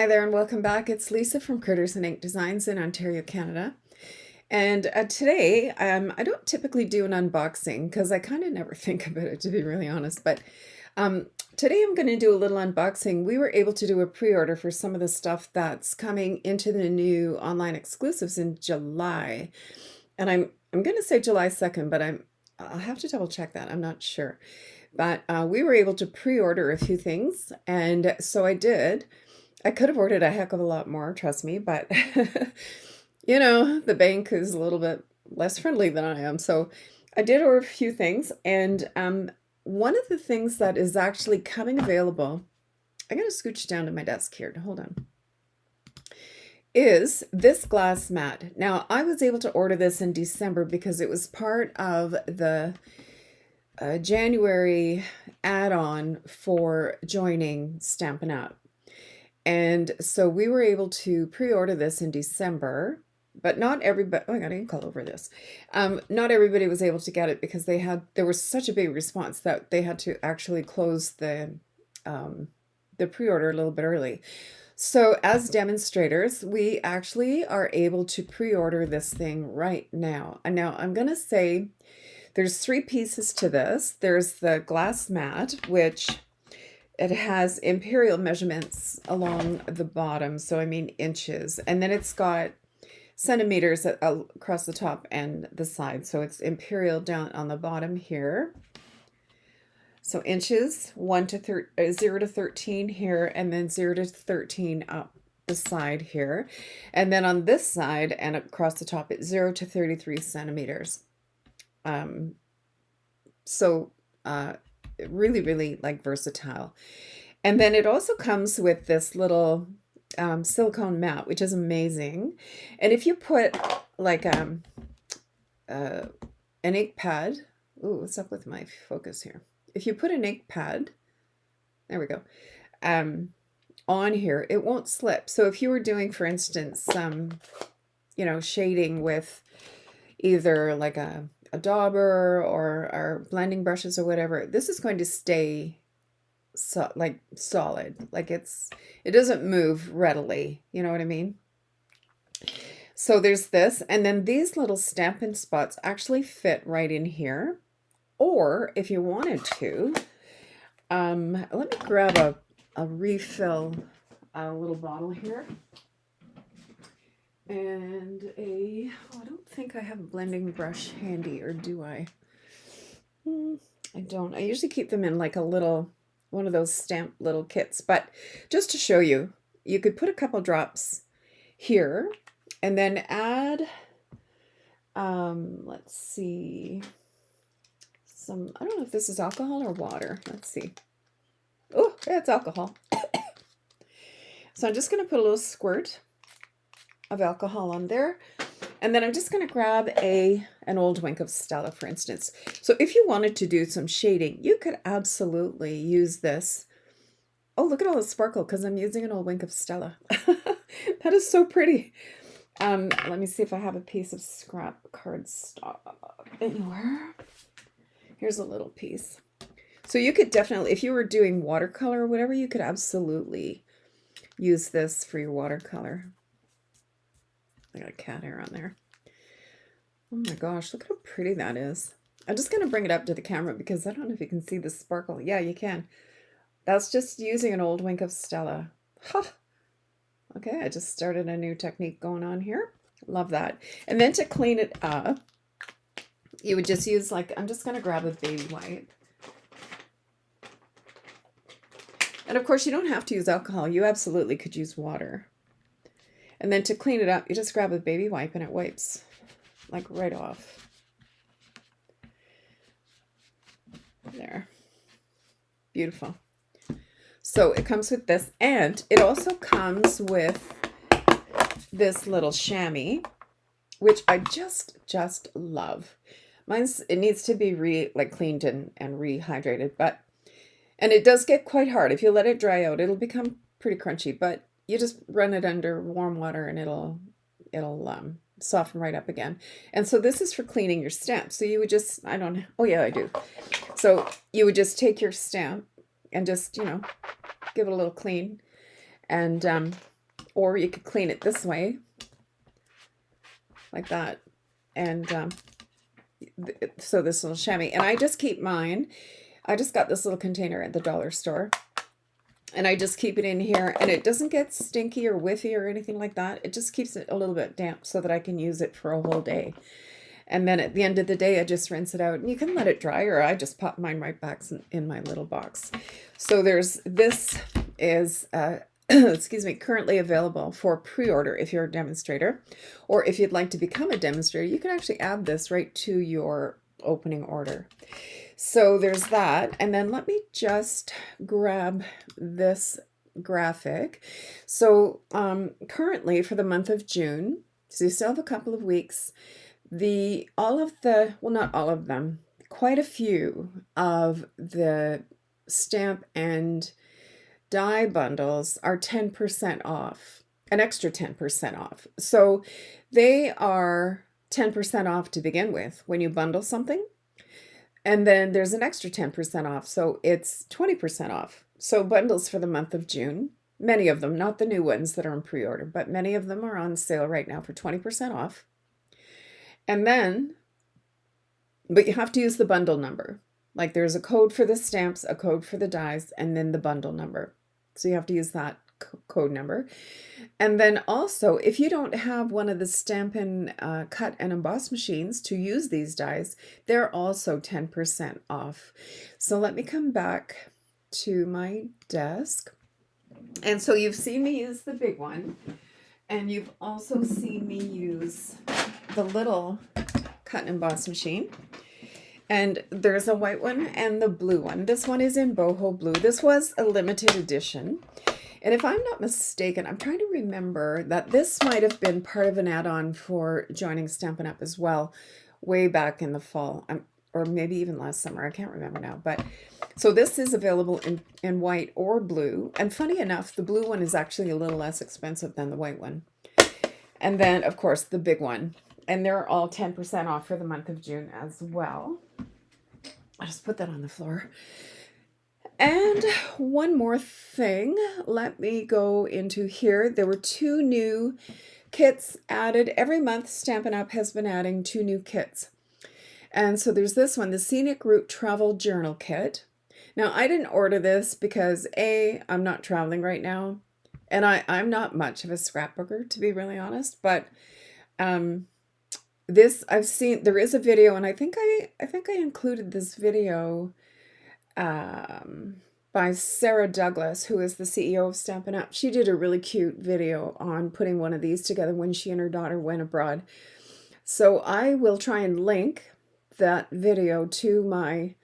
Hi there and welcome back. It's Lisa from Critters'n Ink Designs in Ontario, Canada. And today, I don't typically do an unboxing because I kind of never think about it, to be really honest. But today I'm going to do a little unboxing. We were able to do a pre-order for some of the stuff that's coming into the new online exclusives in July. And I'm going to say July 2nd, but I'll have to double check that. I'm not sure. But we were able to pre-order a few things, and so I did. I could have ordered a heck of a lot more, trust me, but you know, the bank is a little bit less friendly than I am. So I did order a few things, and one of the things that is actually coming available, I gotta scooch down to my desk here, hold on, is this glass mat. Now, I was able to order this in December because it was part of the January add-on for joining Stampin' Up. And so we were able to pre-order this in December, but not everybody, oh, I got ink all over this. Not everybody was able to get it because there was such a big response that they had to actually close the pre-order a little bit early. So as demonstrators, we actually are able to pre-order this thing right now. And now I'm gonna say there's 3 pieces to this. There's the glass mat, which it has imperial measurements along the bottom, so I mean inches, and then it's got centimeters across the top and the side, so it's imperial down on the bottom here. So inches, 0 to 13 here, and then 0 to 13 up the side here. And then on this side and across the top, it's 0 to 33 centimeters. Really, really like versatile. And then it also comes with this little silicone mat, which is amazing. And if you put like an ink pad, ooh, what's up with my focus here? If you put an ink pad, there we go, on here, it won't slip. So if you were doing, for instance, you know, shading with either like a dauber or blending brushes or whatever, this is going to stay solid. Like it doesn't move readily, you know what I mean? So there's this, and then these little Stampin' spots actually fit right in here. Or if you wanted to, let me grab a refill little bottle here. And I don't think I have a blending brush handy, or do I? I don't. I usually keep them in like a little, one of those stamped little kits. But just to show you, you could put a couple drops here and then add, let's see, some, I don't know if this is alcohol or water. Let's see. Oh, yeah, it's alcohol. So I'm just going to put a little squirt of alcohol on there, and then I'm just going to grab an old Wink of Stella, for instance. So if you wanted to do some shading, you could absolutely use this. Oh, look at all the sparkle because I'm using an old Wink of Stella. That is so pretty. Let me see if I have a piece of scrap cardstock anywhere. Here's a little piece. So you could definitely, if you were doing watercolor or whatever, you could absolutely use this for your watercolor. I got a cat hair on there. Oh my gosh, look how pretty that is. I'm just going to bring it up to the camera because I don't know if you can see the sparkle. Yeah, you can. That's just using an old Wink of Stella. Huh. Okay, I just started a new technique going on here. Love that. And then to clean it up, you would just use, like, I'm just going to grab a baby wipe. And of course, you don't have to use alcohol. You absolutely could use water. And then to clean it up, you just grab a baby wipe and it wipes like right off. There. Beautiful. So it comes with this, and it also comes with this little chamois, which I just love. It needs to be cleaned and rehydrated, and it does get quite hard. If you let it dry out, it'll become pretty crunchy, but you just run it under warm water and it'll soften right up again. And so this is for cleaning your stamp. So you would just, I don't know. Oh yeah, I do. So you would just take your stamp and just, you know, give it a little clean. And or you could clean it this way, like that. And so this little chamois, and I just keep mine. I just got this little container at the dollar store, and I just keep it in here, and it doesn't get stinky or whiffy or anything like that. It just keeps it a little bit damp so that I can use it for a whole day. And then at the end of the day, I just rinse it out, and you can let it dry, or I just pop mine right back in my little box. So this is, excuse me, currently available for pre-order if you're a demonstrator, or if you'd like to become a demonstrator, you can actually add this right to your opening order. So there's that. And then let me just grab this graphic. So currently for the month of June, so you still have a couple of weeks, not all of them, quite a few of the stamp and die bundles are 10% off, an extra 10% off. So they are 10% off to begin with when you bundle something. And then there's an extra 10% off. So it's 20% off. So bundles for the month of June, many of them, not the new ones that are on pre-order, but many of them are on sale right now for 20% off. And then, but you have to use the bundle number. Like there's a code for the stamps, a code for the dies, and then the bundle number. So you have to use that code number. And then also, if you don't have one of the Stampin' cut and emboss machines to use these dies, they're also 10% off. So let me come back to my desk. And so you've seen me use the big one, and you've also seen me use the little cut and emboss machine. And there's a white one and the blue one. This one is in boho blue. This was a limited edition. And if I'm not mistaken, I'm trying to remember that this might have been part of an add-on for joining Stampin' Up as well, way back in the fall, or maybe even last summer. I can't remember now. But so this is available in white or blue. And funny enough, the blue one is actually a little less expensive than the white one. And then, of course, the big one. And they're all 10% off for the month of June as well. I'll just put that on the floor. And one more thing, let me go into here. There were 2 new kits added. Every month, Stampin' Up! Has been adding 2 new kits. And so there's this one, the Scenic Route Travel Journal Kit. Now, I didn't order this because A, I'm not traveling right now, and I'm not much of a scrapbooker, to be really honest, but this, I've seen, there is a video, and I think I included this video by Sarah Douglas, who is the CEO of Stampin' Up. She did a really cute video on putting one of these together when she and her daughter went abroad. So I will try and link that video to my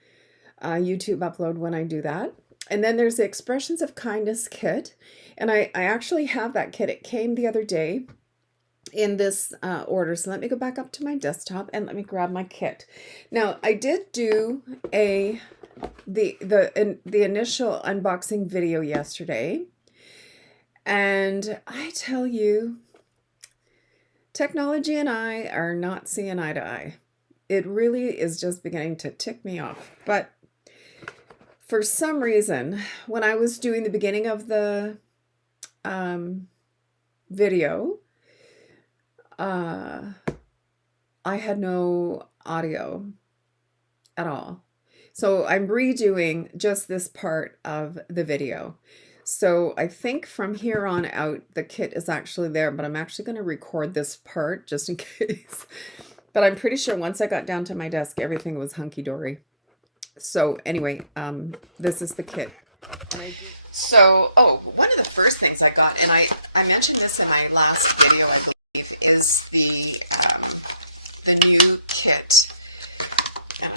YouTube upload when I do that. And then there's the Expressions of Kindness kit. And I actually have that kit. It came the other day in this order. So let me go back up to my desktop and let me grab my kit. Now, I did do the initial unboxing video yesterday, and I tell you, technology and I are not seeing eye to eye. It really is just beginning to tick me off. But for some reason, when I was doing the beginning of the video, I had no audio at all. So I'm redoing just this part of the video. So I think from here on out, the kit is actually there, but I'm actually going to record this part just in case. But I'm pretty sure once I got down to my desk, everything was hunky-dory. So anyway, this is the kit. So, one of the first things I got, and I mentioned this in my last video, I believe, is the new kit. And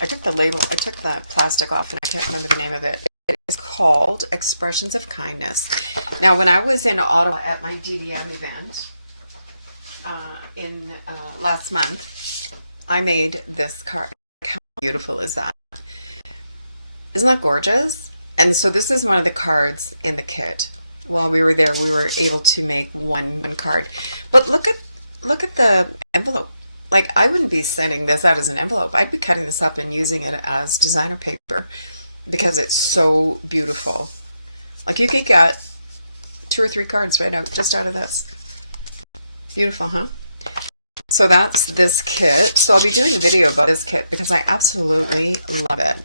I took the label, I took the plastic off, and I can't remember the name of it. It is called Expressions of Kindness. Now, when I was in Ottawa at my DDM event in last month, I made this card. How beautiful is that? Isn't that gorgeous? And so this is one of the cards in the kit. While we were there, we were able to make one card. But look at the envelope. Like, I wouldn't be sending this out as an envelope. I'd be cutting this up and using it as designer paper because it's so beautiful. Like, you could get 2 or 3 cards right out, just out of this. Beautiful, huh? So that's this kit. So I'll be doing a video about this kit because I absolutely love it.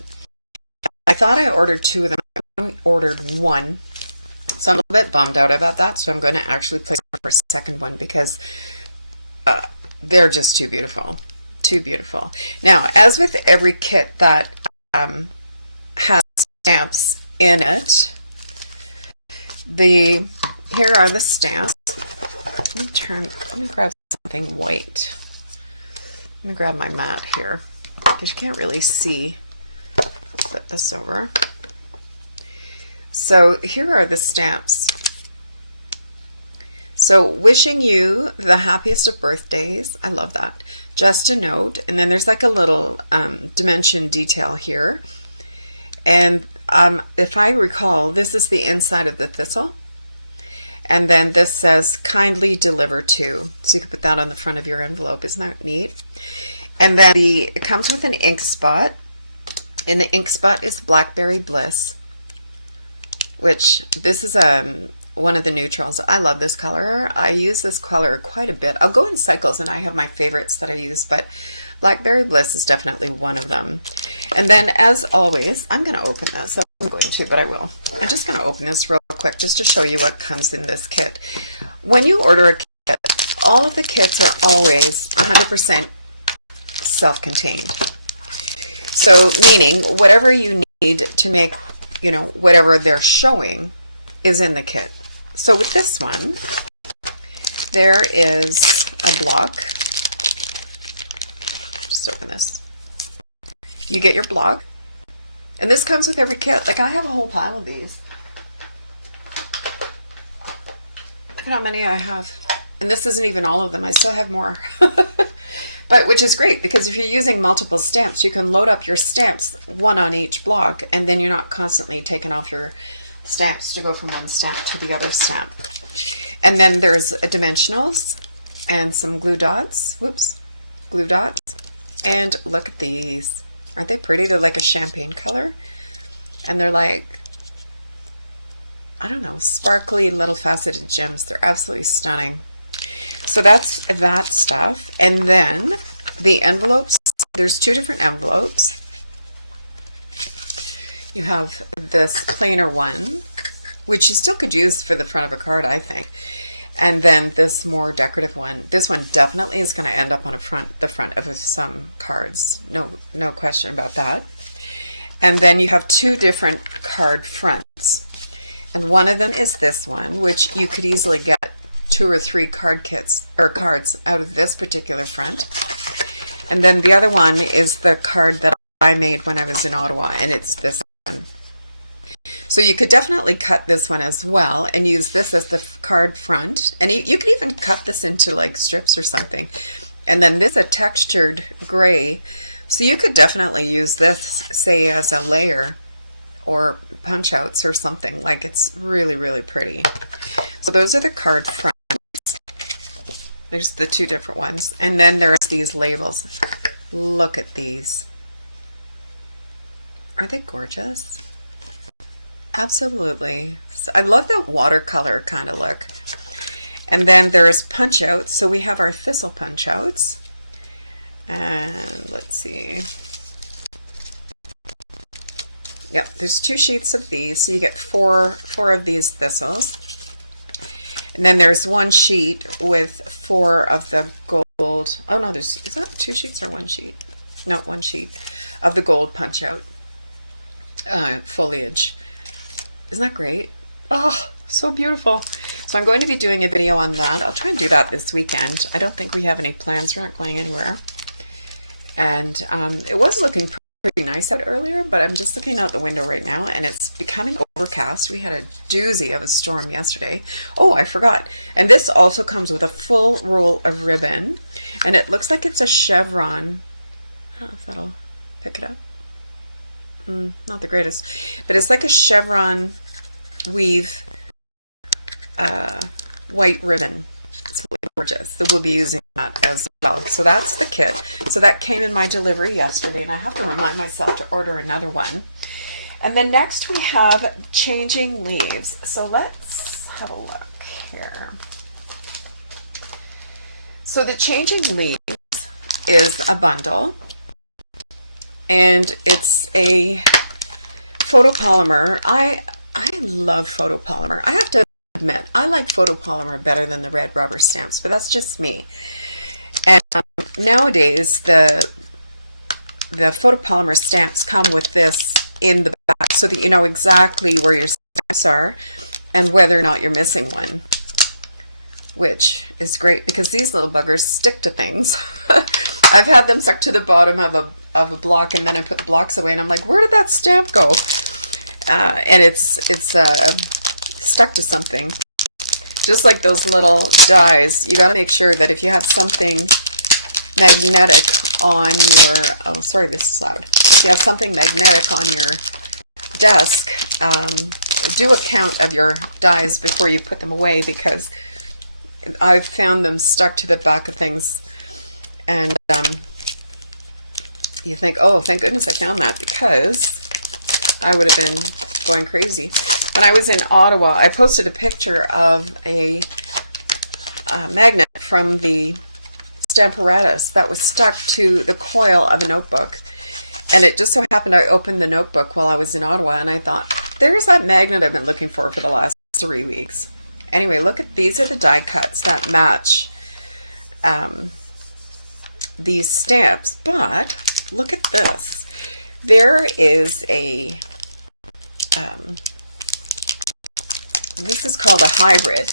I thought I ordered 2 of them. I only ordered 1. So I'm a little bit bummed out about that. So I'm going to actually place for a second one because they're just too beautiful. Too beautiful. Now, as with every kit that has stamps in it, here are the stamps. Let me grab something white. Let me grab my mat here because you can't really see. Flip this over. So here are the stamps. So wishing you the happiest of birthdays. I love that. Just a note. And then there's like a little dimension detail here. And if I recall, this is the inside of the thistle. And then this says, kindly deliver to. So you can put that on the front of your envelope. Isn't that neat? And then it comes with an ink spot. And the ink spot is Blackberry Bliss, which this is one of the neutrals. I love this color. I use this color quite a bit. I'll go in cycles and I have my favorites that I use, but Blackberry Bliss is definitely one of them. And then as always, I'm going to open this. I'm going to, but I will. I'm just going to open this real quick just to show you what comes in this kit. When you order a kit, all of the kits are always 100% self-contained. So meaning whatever you need to make, you know, whatever they're showing is in the kit. So with this one, there is a block. Just open this. You get your block. And this comes with every kit. Like I have a whole pile of these. Look at how many I have. And this isn't even all of them. I still have more. But which is great because if you're using multiple stamps, you can load up your stamps, one on each block, and then you're not constantly taking off your stamps to go from one stamp to the other stamp. And then there's dimensionals and some glue dots. Whoops. Glue dots. And look at these. Aren't they pretty? They're like a champagne color. And they're like, I don't know, sparkly little faceted gems. They're absolutely stunning. So that's that stuff. And then the envelopes, there's 2 different envelopes. You have this plainer one, which you still could use for the front of a card, I think. And then this more decorative one. This one definitely is going to end up on the front of some cards. No question about that. And then you have 2 different card fronts. And one of them is this one, which you could easily get 2 or 3 card kits or cards out of this particular front. And then the other one is the card that I made when I was in Ottawa, and it's this one. So you could definitely cut this one as well and use this as the card front. And you could even cut this into like strips or something. And then this is a textured gray. So you could definitely use this, say, as a layer or punch outs or something. Like it's really, really pretty. So those are the card fronts. There's the 2 different ones. And then there's these labels. Look at these. Are they gorgeous? Absolutely. So I love that watercolor kind of look. And then there's punch outs. So we have our thistle punch outs. And let's see. Yep, there's 2 sheets of these. So you get four of these thistles. And then there's 1 sheet with 4 of the gold. Oh no, is that 2 sheets or 1 sheet? No, 1 sheet of the gold punch out foliage. Isn't that great? Oh, so beautiful. So I'm going to be doing a video on that. I'll try and do that this weekend. I don't think we have any plans. We're not going anywhere. And it was looking pretty nice out earlier, but I'm just looking out the window right now and it's becoming overcast. We had a doozy of a storm yesterday. Oh, I forgot. And this also comes with a full roll of ribbon, and it looks like it's a chevron. I don't know if that'll pick it up. Not the greatest, but it's like a chevron weave white ribbon. It's really gorgeous. So we'll be using that as well. So that's the kit. So that came in my delivery yesterday, and I have to remind myself to order another one. And then next we have changing leaves. So let's have a look here. So the Changing Leaves is a bundle, and it's a photopolymer. I love photopolymer. I have to admit, I like photopolymer better than the red rubber stamps, but that's just me. And nowadays, the photopolymer stamps come with this in the back so that you know exactly where your stamps are and whether or not you're missing one, which is great because these little buggers stick to things. I've had them stuck to the bottom of a block, and then I put the blocks away and I'm like, where did that stamp go? And it's stuck to something. Just like those little dies, you got to make sure that if you have something magnetic on your, oh sorry, this is loud. If you have something magnetic on your desk, do a count of your dies before you put them away, because I've found them stuck to the back of things, and you think, oh, thank goodness I found that, because I would have been going crazy. When I was in Ottawa, I posted a picture of a magnet from the Stamparatus that was stuck to the coil of a notebook, and it just so happened I opened the notebook while I was in Ottawa, and I thought, there's that magnet I've been looking for the last 3 weeks. Anyway, look at these, are the die cuts that match these stamps, but look at this. There is a this is called a hybrid.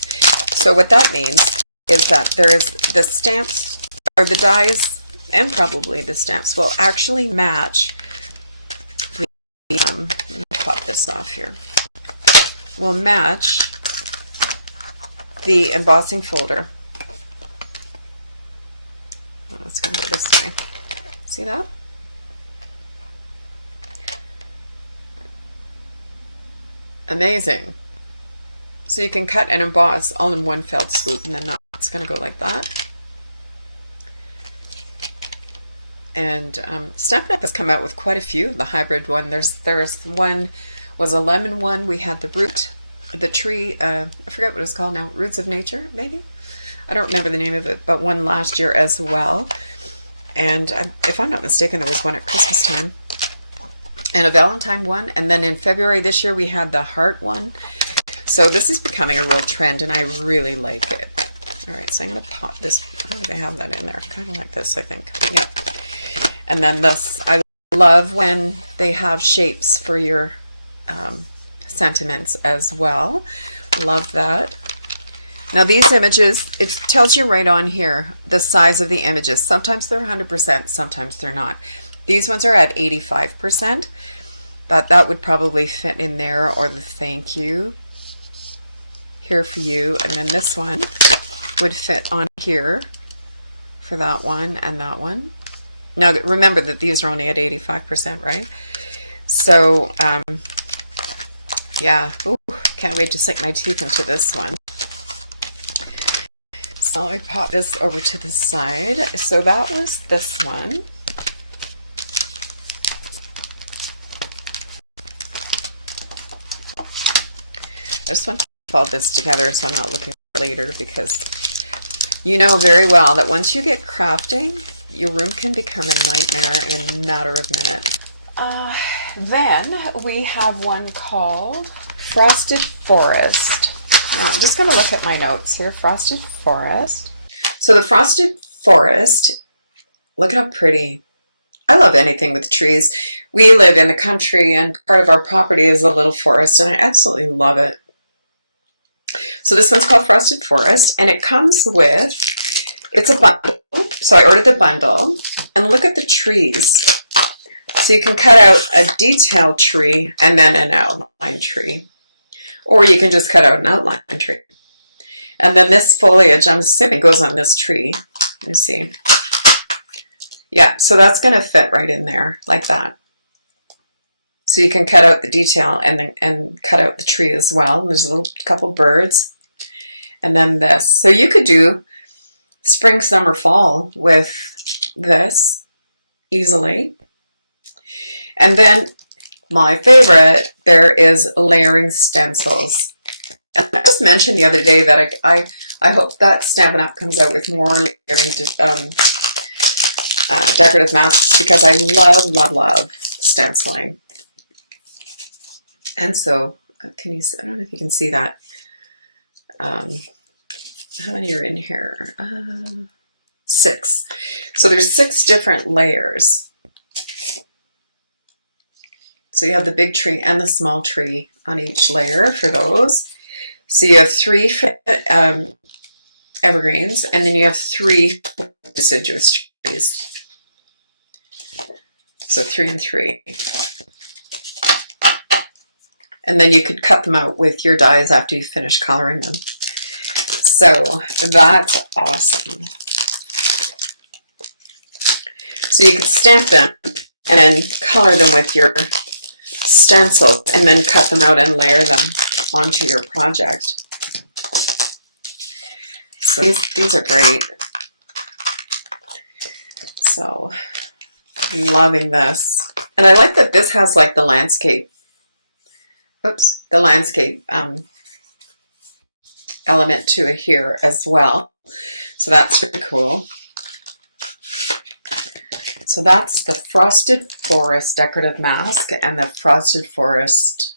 So what that means is that there is the stamps, or the dies, and probably the stamps will actually match the, let me pop this off here, will match the embossing folder. Let's go this way. See that? Amazing. So you can cut and emboss all in one fell swoop, and then that's going to go like that. And Stampin' Up has come out with quite a few. The hybrid one, there's one was a lemon one. We had the root, the tree, I forget what it's called now, Roots of Nature, maybe? I don't remember the name of it, but one last year as well. And if I'm not mistaken, there was one at Christmas time, and a Valentine one, and then in February this year we had the heart one. So this is becoming a real trend, and I really like it. All right, so I'm going to pop this. How do they have that in there? Kind of like this, I think. Yeah. And then this, I love when they have shapes for your sentiments as well. Love that. Now these images, it tells you right on here the size of the images. Sometimes they're 100%, sometimes they're not. These ones are at 85%, but that would probably fit in there, or the thank you, here for you, and then this one would fit on here for that one and that one. Now remember that these are only at 85%, right? So yeah, ooh, can't wait to sink my teeth into this one. So I pop this over to the side. So that was this one. I just want to keep all this together so I'm not looking for later, because you know very well that once you get crafting, your room can become a nightmare in a matter of minutes. Then we have one called Frosted Forest. Now I'm just going to look at my notes here. Frosted Forest. So the Frosted Forest, look at how pretty. I love anything with trees. We live in the country, and part of our property is a little forest, and I absolutely love it. So this one's called Frosted Forest, and it comes with, it's a bundle. So I ordered the bundle, and look at the trees. So you can cut out a detailed tree and then an outline tree, or you can just cut out an outline tree. And then this foliage, I'm assuming, goes on this tree. Let me see. Yeah, so that's going to fit right in there like that. So you can cut out the detail and cut out the tree as well. There's a little couple birds. And then this. So you could do spring, summer, fall with this easily. And then my favorite, there is layering stencils. And I just mentioned the other day that I hope that Stampin' Up! Comes out with more layering decorative masks, because I love stenciling. And so, can you see, I don't know if you can see that. How many are in here? 6. So there's 6 different layers. So you have the big tree and the small tree on each layer for those. So you have 3 evergreens, and then you have 3 deciduous trees. So 3 and 3. And then you could cut them out with your dies after you finish coloring them. So that's awesome. So you could stamp them and then color them with your stencils and then cut them out and layer them onto your project. So these are great. So loving this. And I like that this has like the landscape, the landscape element to it here as well. So that's really cool. So that's the Frosted Forest decorative mask and the Frosted Forest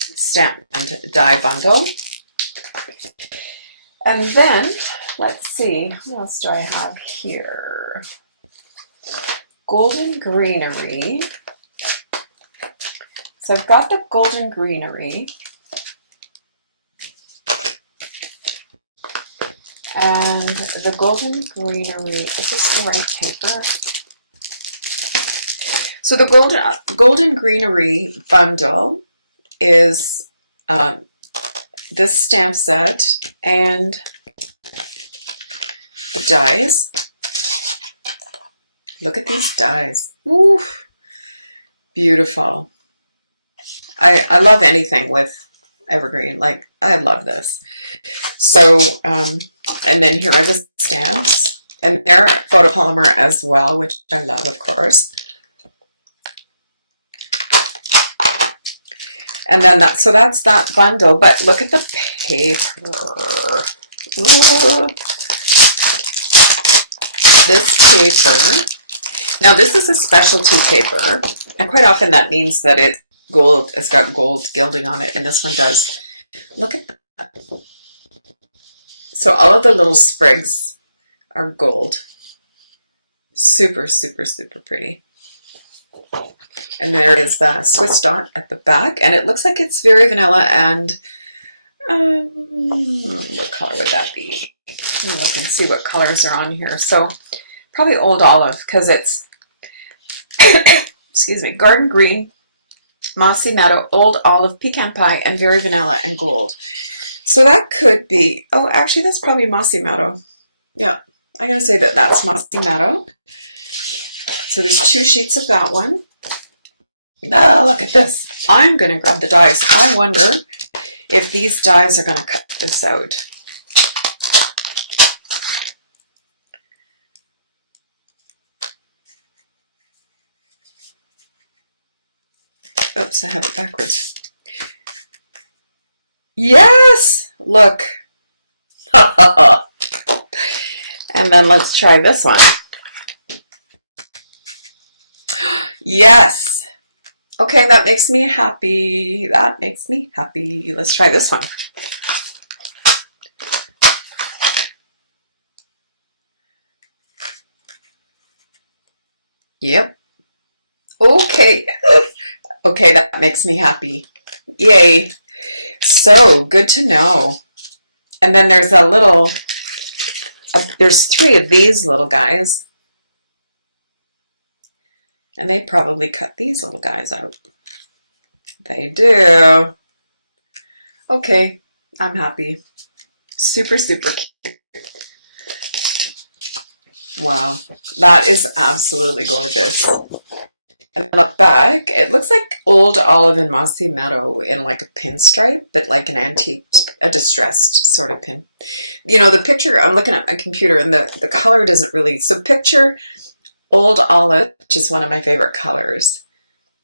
stamp and die bundle. And then, let's see, what else do I have here? Golden Greenery. So I've got the Golden Greenery. And the Golden Greenery, is this the right paper? So the Golden Greenery bundle is this stamp set and the dies. Look at these dies. Woo! Beautiful. I love anything with evergreen. Like, I love this. So, and then here are the stamps. And they're photopolymer as well, which I love, of course. And then so that's that bundle. But look at the paper. Ooh. This paper. Now, this is a specialty paper. And quite often that means that it's gold. It's got gold gilding on it. And this one does. Look at that. So all of the little sprigs are gold. Super, super, super pretty. And there is the Swiss dot at the back. And it looks like it's very vanilla and, what color would that be? Let me look and see what colors are on here. So probably Old Olive, because it's, excuse me, Garden Green, Mossy Meadow, Old Olive, Pecan Pie, and Very Vanilla and Gold. So that could be, oh, actually that's probably Mossy Meadow. Yeah, I'm going to say that that's Mossy Meadow. So there's 2 sheets of that one. Oh, look at this. I'm going to grab the dies. I wonder if these dies are going to cut this out. Oops, I have it backwards. Yes! Look. And then let's try this one. Yes! Okay, that makes me happy. That makes me happy. Let's try this one. Yep. Okay. Okay, that makes me happy. Yay. So, good to know. And then there's a little, there's 3 of these little guys. And they probably cut these little guys out. They do. Okay, I'm happy. Super, super cute. Wow, that is absolutely gorgeous. And on the back, it looks like Old Olive and Mossy Meadow in like a pinstripe, but like an antique, a distressed sort of pin. You know, the picture, I'm looking at my computer and the color doesn't really, so picture Old Olive, which is one of my favorite colors,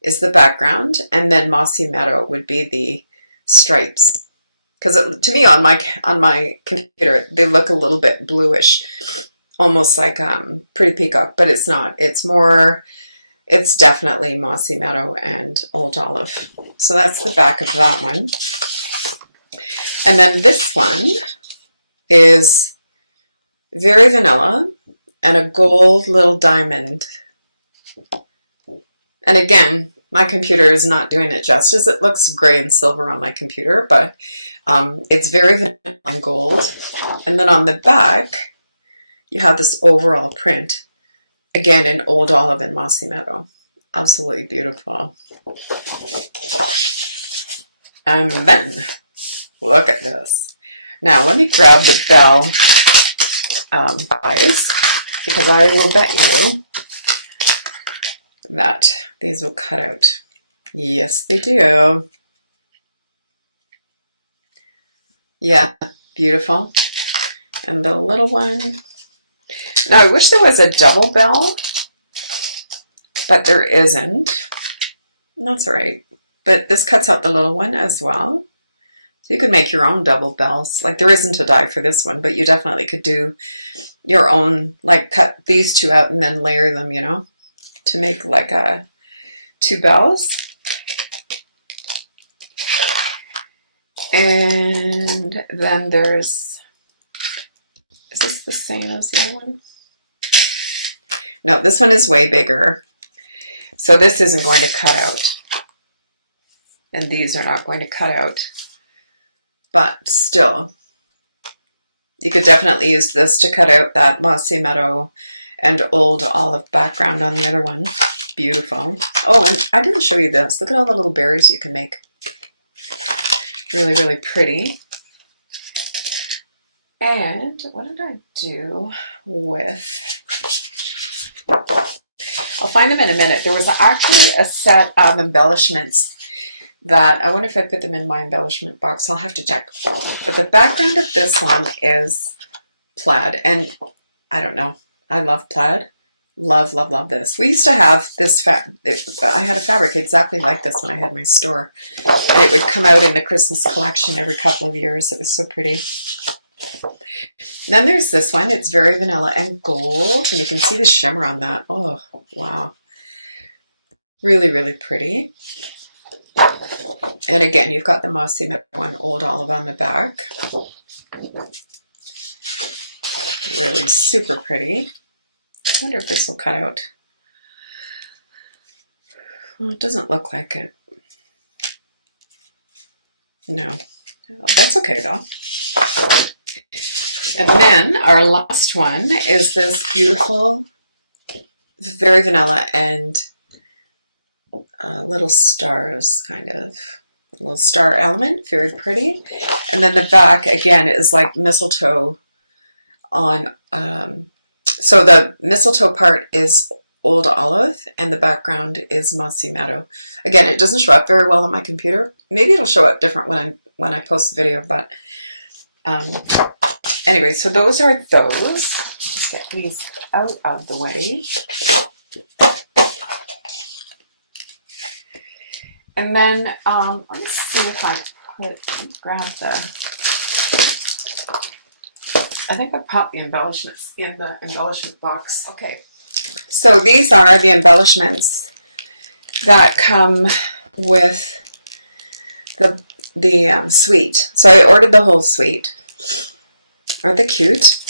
is the background, and then Mossy Meadow would be the stripes because to me on my computer they look a little bit bluish, almost like Pretty Peacock, but it's not. It's definitely Mossy Meadow and Old Olive. So that's the back of that one. And then this one is very vanilla and a gold little diamond. And again, my computer is not doing it justice. It looks gray and silver on my computer, but it's very vanilla and gold. And then on the back, you have this overall print. Again, in Old Olive and Mossy Meadow. Absolutely beautiful. And then, look at this. Now, let me grab the bell guys, because I will bet you that these will cut out. Yes, they do. Yeah, beautiful. And the little one. Now, I wish there was a double bell, but there isn't. That's all right. But this cuts out the little one as well. So you could make your own double bells. Like, there isn't a die for this one, but you definitely could do your own, like cut these two out and then layer them, you know, to make like two bells. And then there's, is this the same as the other one? No, this one is way bigger. So this isn't going to cut out. And these are not going to cut out. But still, you could definitely use this to cut out that Mossy Meadow and Old Olive background on the other one. Beautiful. Oh, and I didn't show you this. Look at all the little berries you can make. Really, really pretty. And what did I do with... I'll find them in a minute. There was actually a set of embellishments that, I wonder if I put them in my embellishment box. I'll have to check. But the background of this one is plaid. And I don't know. I love plaid. Love, love, love this. We used to have this, I had a fabric exactly like this when I had my store. And it would come out in the Christmas collection every couple of years. It was so pretty. Then there's this one. It's very vanilla and gold. And you can see the shimmer on that. Oh, wow. Really, really pretty. And again, you've got the Mossy Meadow and Old Olive on the back. Really super pretty. I wonder if this will cut out. Well, it doesn't look like it. No. That's okay though. And then our last one is this beautiful, very vanilla and little stars, kind of. A little star element, very pretty. And then the back, again, is like mistletoe on... so the mistletoe part is Old Olive, and the background is Mossy Meadow. Again, it doesn't show up very well on my computer. Maybe it'll show up different when I post the video, but... anyway, so those are those. Just get these out of the way. And then, let me see if I grab I think I popped the embellishments in the embellishment box. Okay, so these are the embellishments that come with the suite. So I ordered the whole suite. Aren't they cute?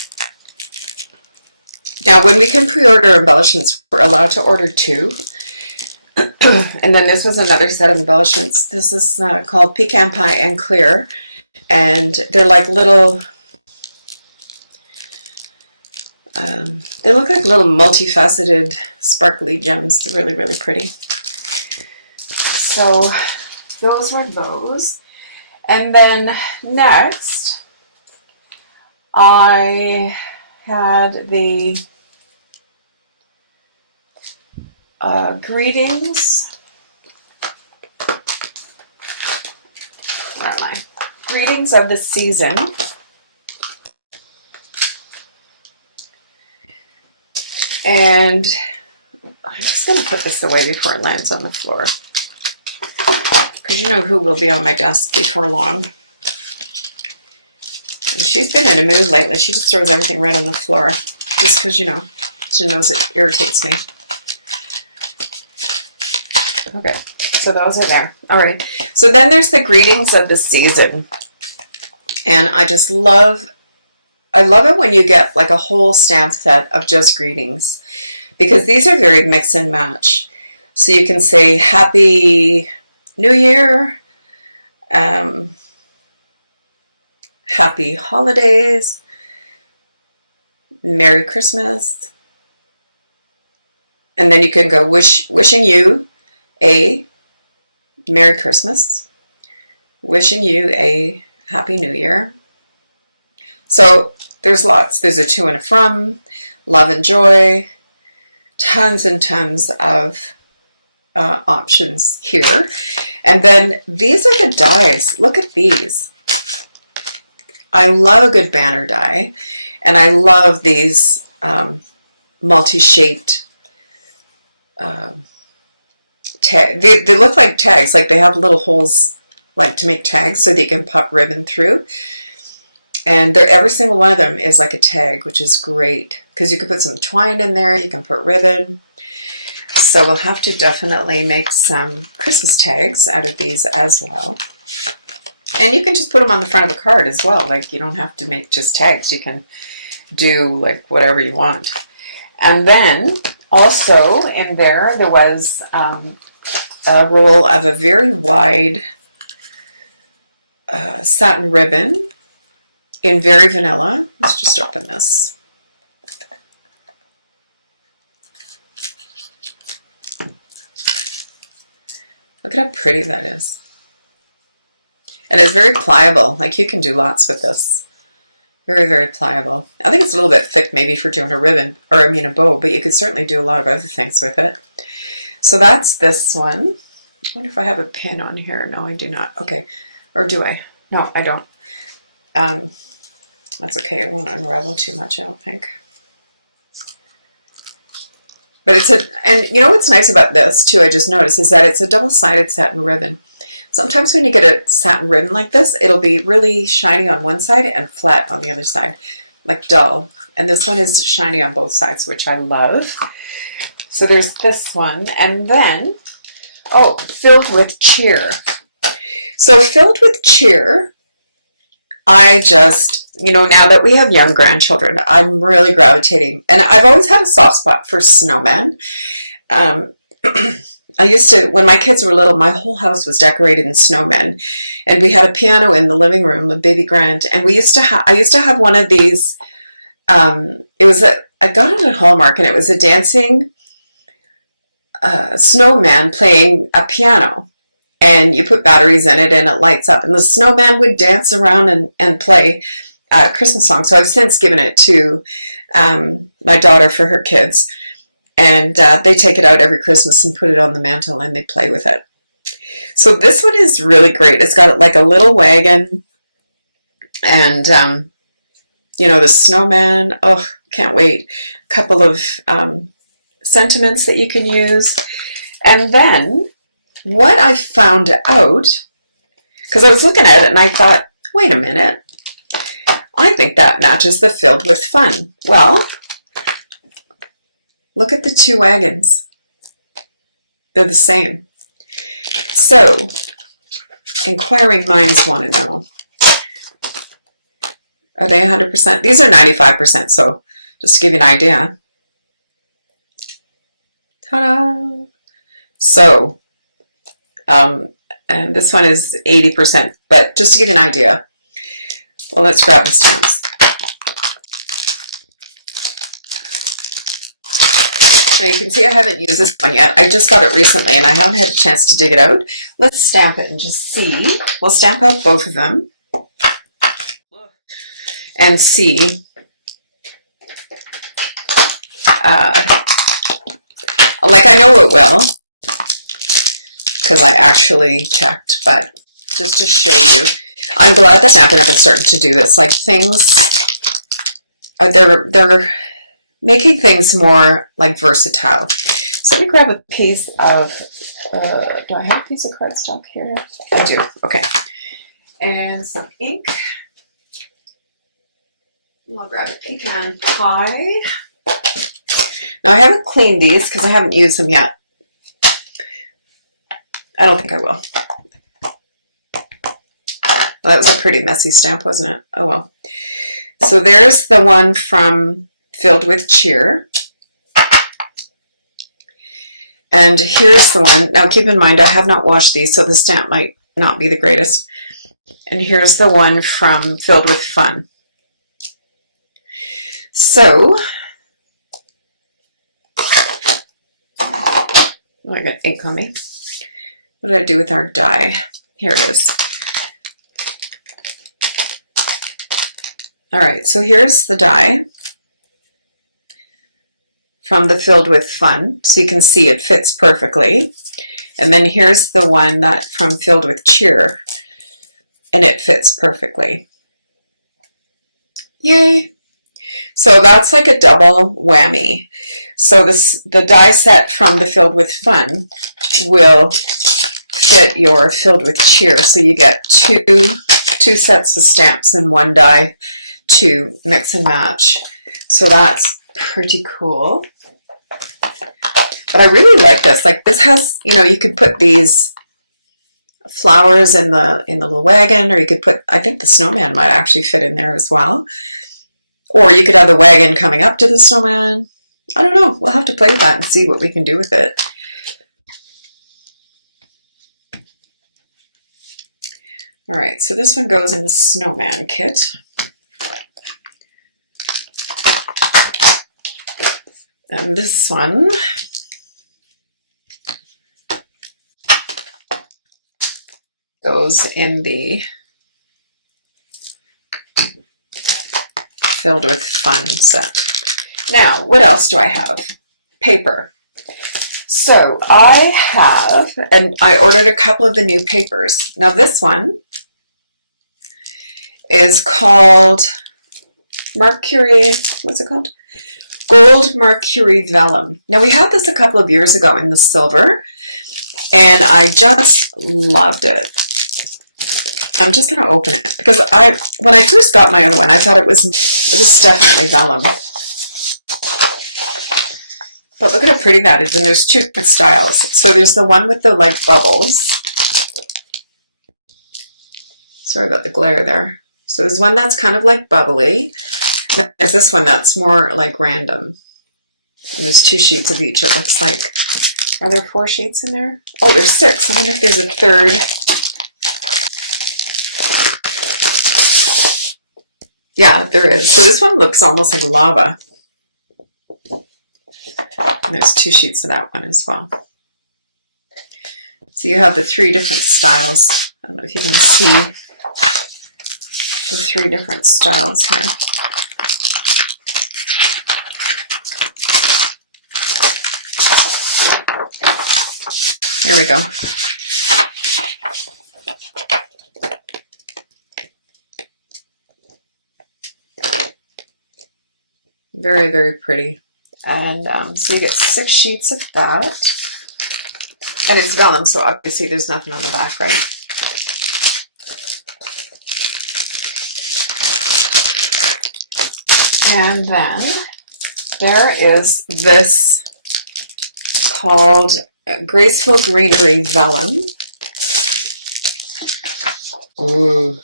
Now, when we can pre-order embellishments, we're allowed to order 2. And then this was another set of embellishments. This is called Pecan Pie and Clear. And they're like little... they look like little multifaceted sparkly gems. They're really, really pretty. So those were those. And then next, I had the greetings. Where am I? Greetings of the season. And I'm just going to put this away before it lands on the floor. Because you know who will be on my desk before long. And she's been in a mood lately. She just throws everything right on the floor. Just because, you know, she knows it irritates me. Okay, so those are there. All right, so then there's the greetings of the season. And I just love, I love it when you get like a whole stamp set of just greetings. Because these are very mix and match. So you can say Happy New Year, Happy Holidays, Merry Christmas, and then you can go wishing you a Merry Christmas, wishing you a Happy New Year. So there's lots. There's a to and a from, love and joy, tons and tons of options here. And then these are the dies. Look at these. I love a good banner die, and I love these multi-shaped tag. They look like tags, like they have little holes like to make tags so that you can pop ribbon through. And every single one of them is like a tag, which is great because you can put some twine in there, you can put ribbon. So we'll have to definitely make some Christmas tags out of these as well. And you can just put them on the front of a card as well. Like, you don't have to make just tags. You can do like whatever you want. And then also in there was a roll of a very wide satin ribbon in very vanilla. Let's just open this. Look at how pretty that is. And it's very pliable. Like, you can do lots with this. Very, very pliable. I think it's a little bit thick maybe for doing a ribbon, or I mean a bow, but you could certainly do a lot of other things with it. So that's this one. I wonder if I have a pin on here. No, I do not. Okay. Or do I? No, I don't. That's okay. It won't unravel too much, I don't think. But it's and you know what's nice about this too, I just noticed, is that it's a double-sided satin ribbon. Sometimes when you get a satin ribbon like this, it'll be really shiny on one side and flat on the other side, like dull. And this one is shiny on both sides, which I love. So there's this one, and then, oh, filled with cheer. So filled with cheer, I just, you know, now that we have young grandchildren, I'm really gravitating, and I've always had a soft spot for snowmen. I used to, when my kids were little, my whole house was decorated in snowmen, and we had a piano in the living room, a baby grand, and I used to have one of these. I got it at Hallmark, and it was a dancing snowman playing a piano, and you put batteries in it, and it lights up, and the snowman would dance around and play a Christmas song. So I've since given it to my daughter for her kids. And they take it out every Christmas and put it on the mantle, and they play with it. So this one is really great. It's got like a little wagon, and you know, the snowman. Oh, can't wait. A couple of sentiments that you can use. And then what I found out, because I was looking at it and I thought, wait a minute, I think that matches the filled with fun. Well, look at the two wagons. They're the same. So, inquiring minds want to know, are they 100%? These are 95%, so just to give you an idea. Ta-da! So, and this one is 80%, but just to give you an idea. Well, let's grab the stamps. Now you can see I haven't used this one yet. I just got it recently and I haven't had a chance to dig it out. Let's stamp it and just see. We'll stamp out both of them and see. Like, I know it will because I actually checked, but just to show you, I'm glad that Stampin' Up is starting to do this. Like, things, they're making things more like versatile. So let me grab a piece of, do I have a piece of cardstock here? I do, okay. And some ink. I'll grab a pecan pie. Now I haven't cleaned these because I haven't used them yet. I don't think I will. Well, that was a pretty messy stamp, wasn't it? Oh well. So there's the one from Filled with Cheer. And here's the one. Now keep in mind I have not washed these, so the stamp might not be the greatest. And here's the one from Filled with Fun. So, oh, I got ink on me. What did I do with our die? Here it is. All right, so here's the die from the Filled with Fun. So you can see it fits perfectly. And then here's the one that from Filled with Cheer, and it fits perfectly. Yay! So that's like a double whammy. So the die set from the Filled with Fun will fit your Filled with Cheer. So you get two sets of stamps in one die to mix and match. So that's pretty cool. But I really like this. Like this has, you know, you could put these flowers in the little wagon, or you could put, I think the snowman might actually fit in there as well. Or you could have the wagon coming up to the snowman. I don't know. We'll have to play with that and see what we can do with it. All right, so this one goes in the snowman kit. And this one goes in the Filled with Fun set. Now, what else do I have? Paper. So I have, and I ordered a couple of the new papers. Now this one is called Mercury, what's it called? Gold Mercury Vellum. Now we had this a couple of years ago in the silver, and I just loved it. I'm just going to open it because when I first got my other one, I thought it was definitely vellum. But look at how pretty that is, and there's two different styles. So there's the one with the like bubbles. Sorry about the glare there. So there's one that's kind of like bubbly. There's this one that's more like random. And there's 2 sheets of each, it looks like. Are there 4 sheets in there? Oh, there's 6. I wonder if there's a third. Yeah, there is. So this one looks almost like lava. And there's 2 sheets of that one as well. So you have the 3 different styles. I don't know if you can see the 3 different styles here. There we go. Very, very pretty. And so you get 6 sheets of that. And it's vellum, so obviously there's nothing on the back, right? And then there is this called Graceful Greenery Vellum. Ooh.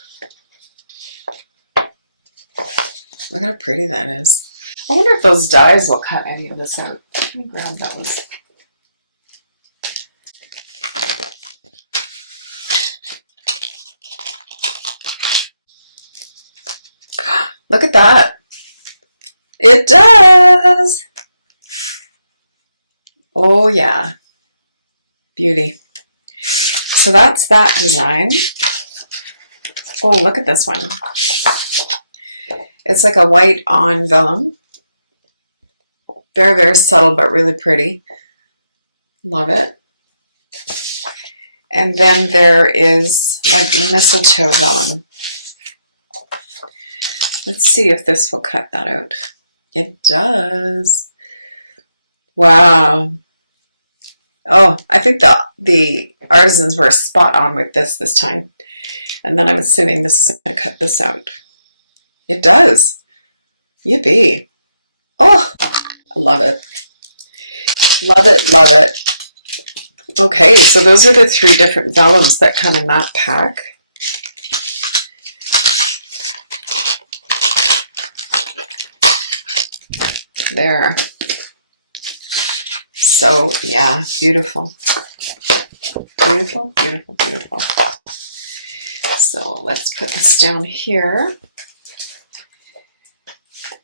Look how pretty that is. I wonder if those dies will cut any of this out. Let me grab those. Look at that. It does. Oh yeah. Beauty. So that's that design. Oh, look at this one. It's like a white on vellum. Very, very subtle, but really pretty. Love it. And then there is like mistletoe vellum. Let's see if this will cut that out. It does. Wow. Oh, I think the artisans were spot on with this time. And then I'm assuming this is going to cut this out. It does. Yippee. Oh, I love it. Love it, love it. Okay, so those are the 3 different vellums that come in that pack. There. So, yeah, beautiful. Beautiful, beautiful, beautiful. So let's put this down here.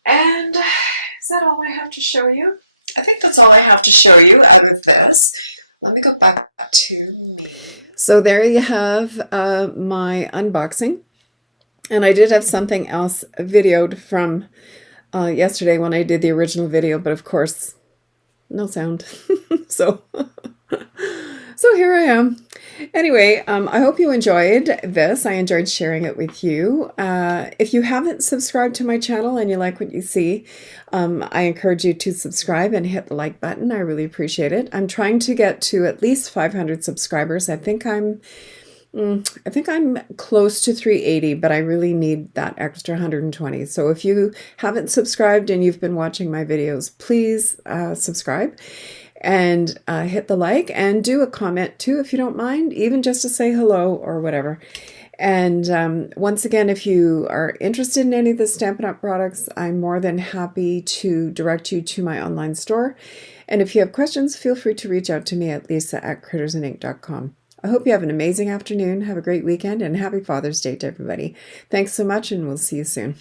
And is that all I have to show you? I think that's all I have to show you out of this. Let me go back to me. So there you have my unboxing. And I did have something else videoed from yesterday when I did the original video, but of course, no sound. So here I am. Anyway, I hope you enjoyed this. I enjoyed sharing it with you. If you haven't subscribed to my channel and you like what you see, I encourage you to subscribe and hit the like button. I really appreciate it. I'm trying to get to at least 500 subscribers. I think I'm close to 380, but I really need that extra 120. So if you haven't subscribed and you've been watching my videos, please subscribe and hit the like and do a comment too if you don't mind, even just to say hello or whatever. And once again, if you are interested in any of the Stampin' Up! Products, I'm more than happy to direct you to my online store. And if you have questions, feel free to reach out to me at lisa@crittersandink.com. I hope you have an amazing afternoon, have a great weekend, and happy Father's Day to everybody. Thanks so much, and we'll see you soon.